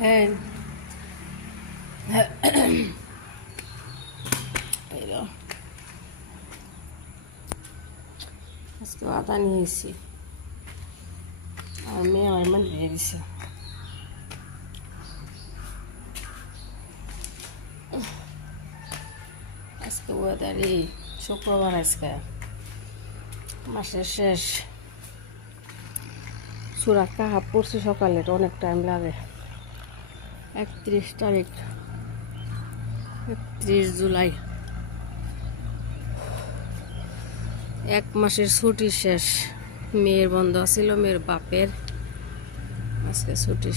হ্যাঁ এই তো আজকে আদা নিয়েছি আর মেয়ে আমার মানে দিয়ে দিছে। আজকে ওয়েদারই শুক্রবার, আজকে মাসের শেষ। সূরা কাহাফ পড়ছি সকালে, অনেক টাইম লাগে। 31 তারিখ, 31 জুলাই। এক মাসের ছুটি শেষ। মেয়ের বন্ধ ছিল, মেয়ের বাপের আজকে ছুটি,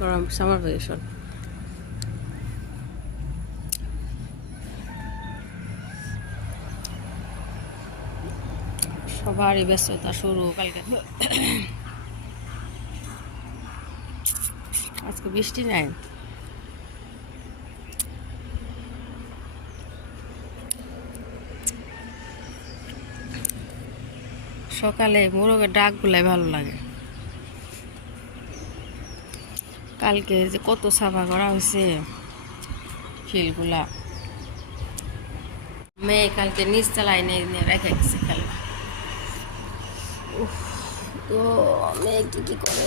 গরম সামার ভ্যাকেশন। সবারই ব্যস্ততা শুরু কালকে। আজকে বৃষ্টি নাই। সকালে মোরগের ডাকগুলাই ভালো লাগে। কালকে যে কত সাফা করা হয়েছে ফিলগুলা। মেয়ে কালকে নিচ তলায় নিয়ে রেখে গেছে খেলা। তো মেয়ে কি করে।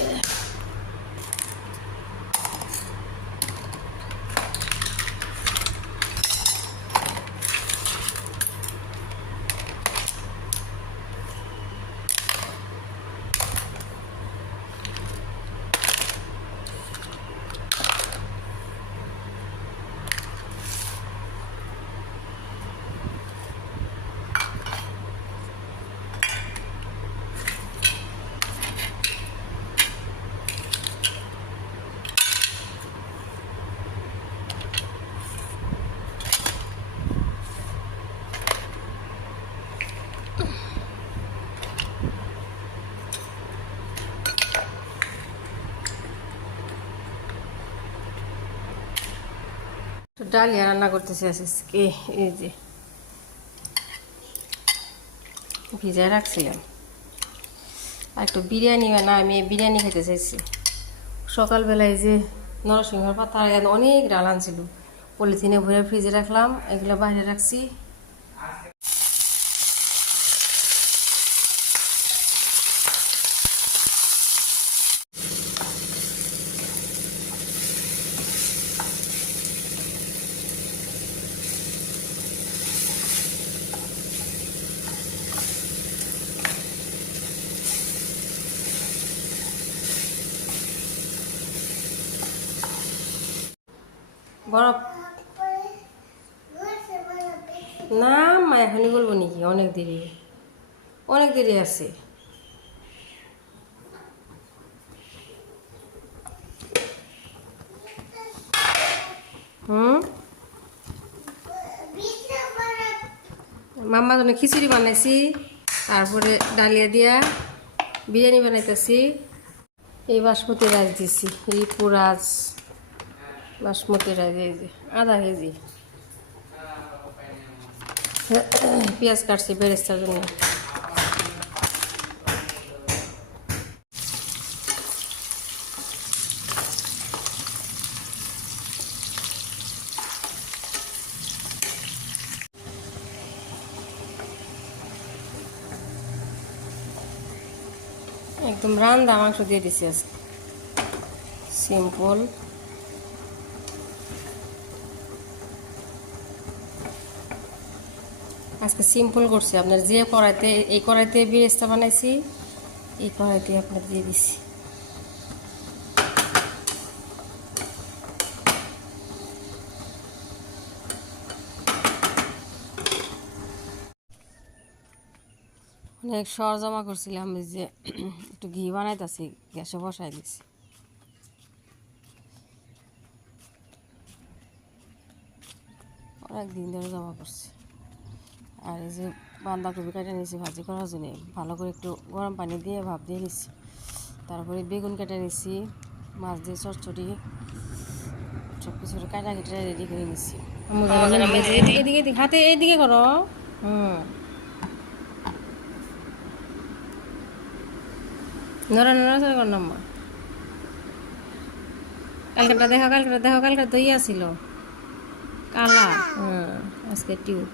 ডালিয়া রান্না করতেছি আজকে। এই যে ভিজায় রাখছিলাম। আর একটু বিরিয়ানি না, আমি বিরিয়ানি খেতে চাইছি। সকালবেলায় যে নরসিংহর পাতা অনেক ডাল আনছিল, পলিথিনে ভরে ফ্রিজে রাখলাম, এগুলো বাইরে রাখছি। বরফ না মা, এখনই বলবো নাকি? অনেক দেরি, অনেক দেরি আছে। মাম্মা জন্য খিচুড়ি বানাইছি, তারপরে ডালিয়া দিয়া বিরিয়ানি বানাইতেছি। এই বাসমতি রাইস দিছি, রিপুরাজ বাসমতি রাইস। এই যে আধা কেজি পেঁয়াজ কাটছি বেরেস্তার জন্য। একদম রান্দা মাংস দিয়ে দিছি আজকে, সিম্পল। আজকে সিম্পল করছি। আপনার যে কড়াইতে, এই কড়াইতে বেরেস্তা বানাইছি, এই কড়াইতে আপনার দিয়ে দিছি। অনেক সরজমা করছিলাম, যে একটু ঘি বানাইতেছি, গ্যাসে বসাই দিছি। অনেক দিন ধরে জমা করছি। আর এই যে বাঁধাকপি কেটে নিয়েছি ভাজি করার জন্য, ভালো করে একটু গরম পানি দিয়ে ভাপ দিয়ে নিচ্ছি। তারপরে বেগুন কেটে নিচ্ছি, মাছ দিয়ে চচ্চড়ি, সব কিছু কাটা কেটে রেডি করে নিচ্ছি। এদিকে হাতে এইদিকে করো। নড়া নড়া কর নাম্বার। কালকেটা দেখো, কালকে তো ইয়া ছিল কালা। আজকে টিউব।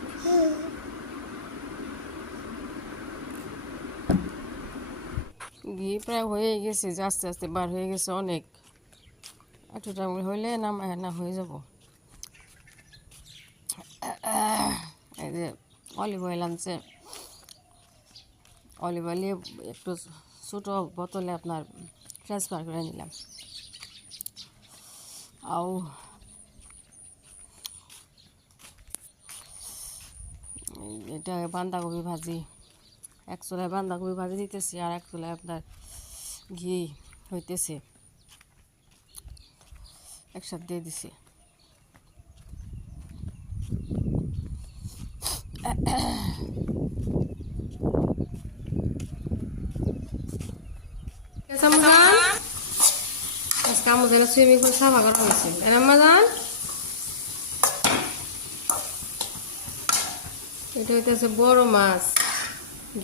ঘি প্রায় হয়ে গেছে, যে আস্তে আস্তে বার হয়ে গেছে অনেক। এতটা হইলে না হয়ে যাব। এই যে অলিভ অয়েল আনছে, অলিভ অয়েল একটু ছোটো বোতলে আপনার ট্রান্সফার করে নিলাম। আও এটা বাঁধাকপি ভাজি, এক চুলায় বাঁধাকপি ভাজি দিতেছি, আর এক চুলায় আপনার ঘি হইতেছে, একসাথে দিয়ে দিছি। আজকে আমাদের সুইমিং পুল সাফা করা হয়েছে, রামাজান। এটা হইতেছে বড় মাছ।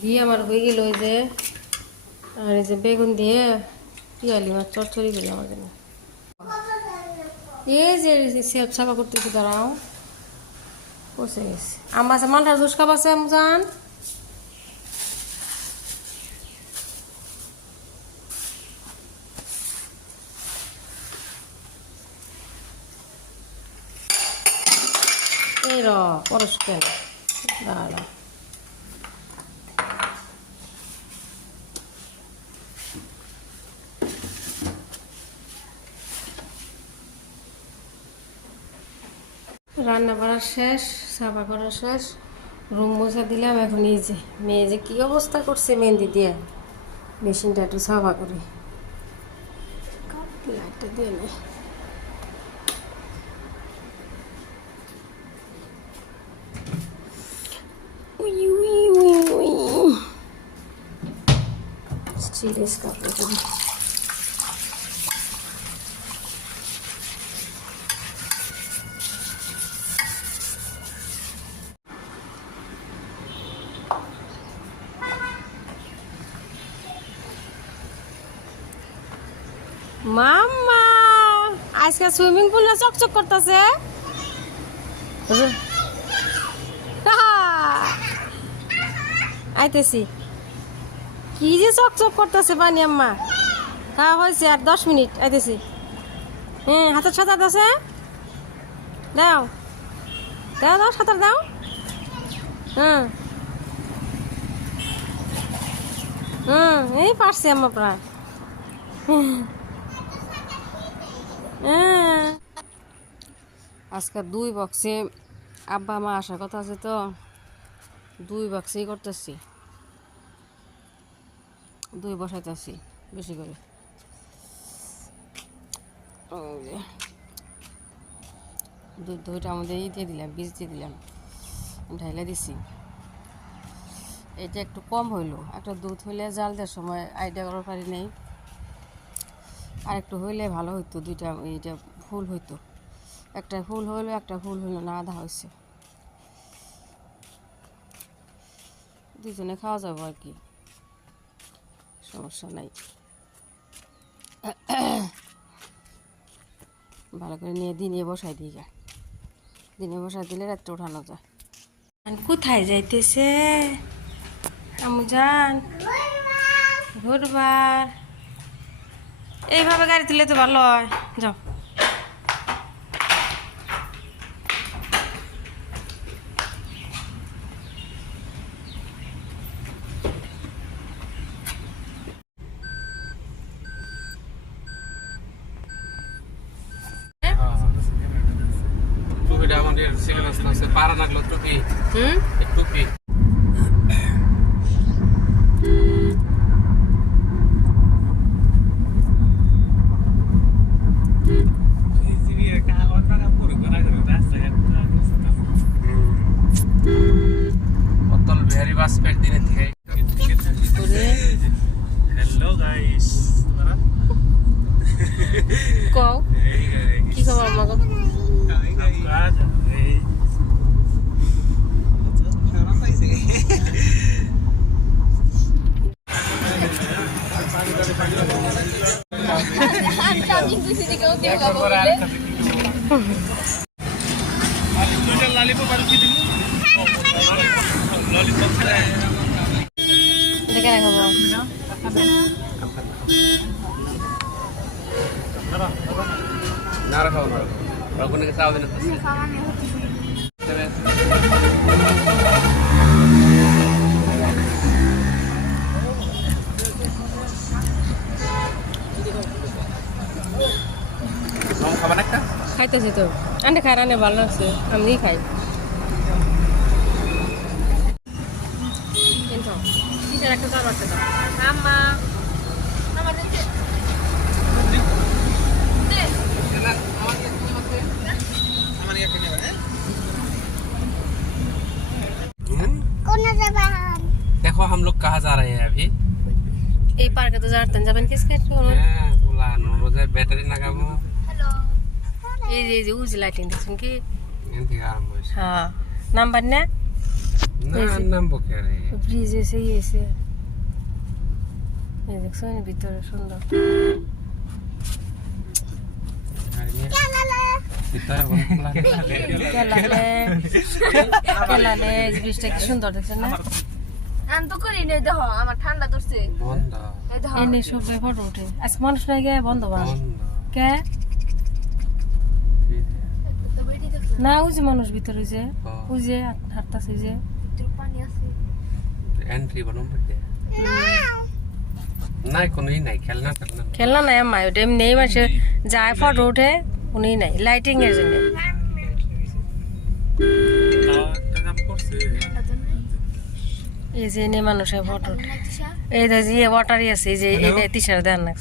ঘি আমার হয়ে গেল, ওই যে আর এই যে বেগুন দিয়ে পিয়ালি মাছ চচ্চড়ি করি আমার জন্য। এই যে সাফা করতেছি, দাঁড়াও বসে গেছে। আমার মালটার জুস খাবাছে আমজান। এই পরশ কেন দাঁড়া। রান্না করা শেষ, সাফা করা শেষ, রুম মোছা দিলাম। এখন এই যে মেয়ে যে কী অবস্থা করছে মেহেন্দি দিয়ে, মেশিনটা একটু সাফা করি। লাইটটা দিয়ে নেই। স্টিলের কাপড় করি। মাম্মা আজকে সুইমিং পুল না চকচক করতেছে। আইতেছি, কি যে চকচক করতেছে পানি আম্মা। হ্যাঁ হয়েছে, আর 10 মিনিট আইতেছি। হাতের সাঁতার আছে, দাও দাও দাও সাঁতার দাও। এই পারছি আম্মা প্রায়। আজকে 2 বক্সে আব্বা মা আসার কথা আছে, তো 2 বক্সেই করতেছি, 2 বসাইতেছি বেশি করে। দুধটা আমাদের দিয়ে দিলাম, বীজ দিয়ে দিলাম, ঢাইলে দিছি। এটা একটু কম হইলো, একটা দুধ হইলে জাল দেওয়ার সময় আইডিয়া করার পারি নাই, আর একটু হইলে ভালো হইতো। 2টা এইটা ফুল হইতো, একটা ফুল হইলো, একটা ফুল হইলো না, আধা হয়েছে। 2জনে খাওয়া যাবো আর কি, সমস্যা নাই। ভালো করে নিয়ে দিনে বসাই দিই, দিনে বসাই দিলে রাত্রে উঠানো যায়। কোথায় যাইতেছে আমুজান? ঘুরবার। এইভাবে গাড়ি তুলে তো ভালো হয়, যাও। আমাদের সেখানে পাড়া লাগলো টুপি, টুপি। অতল বিহারি বাজপেয়ীর দিনে থেকে। হ্যালো গাইস, কও কি খবর আমাকে? একবার পরে আরেকটা দেখি দেখে রাখাবো না রাখো না ওখানে গেছে আবেদন খাবার একটা খাইতেছি তো আন্ডে খাই রান্না ভালো লাগছে আমি খাই একটা দাও একটা দাও আম্মা देखो हम लोग कहाँ जा रहे हैं अभी এই পার্কে তো যাবেন কিসকে बोला रोजे बैटरी लगाबो এই যে উজ লাইটিং দেখছেন কি এনতি আরম্ভ হইছে হ্যাঁ নাম্বার না না নাম বকে রে ব্রিজ এসে এসে এই দেখছেন ভিতরে সুন্দর ভিতরে বন্ধ কেলালে ব্রিজটা কি সুন্দর দেখছেন না আমি তো করি নাই দেখো আমার ঠান্ডা ধরছে বন্ধ এই দেখো এনে সব ফটো উঠে আজকে মানুষ নাই গে বন্ধ বান কে তো বেটি দেখছ না ওই যে মানুষ ভিতরে যে ওই যে হাঁটতাছে যে তোর পানি আছে এন্ট্রি বানাম পড়তে নাই কোনোই নাই খেলনা খেলনা নাই আমার ওটা এমনি মাসে যায় ফটো উঠে উনি নাই লাইটিং এর জন্য এই যে এনে মানুষের ফটো উঠে এই যে ওয়াটারই আছে এই যে তিসার দেন না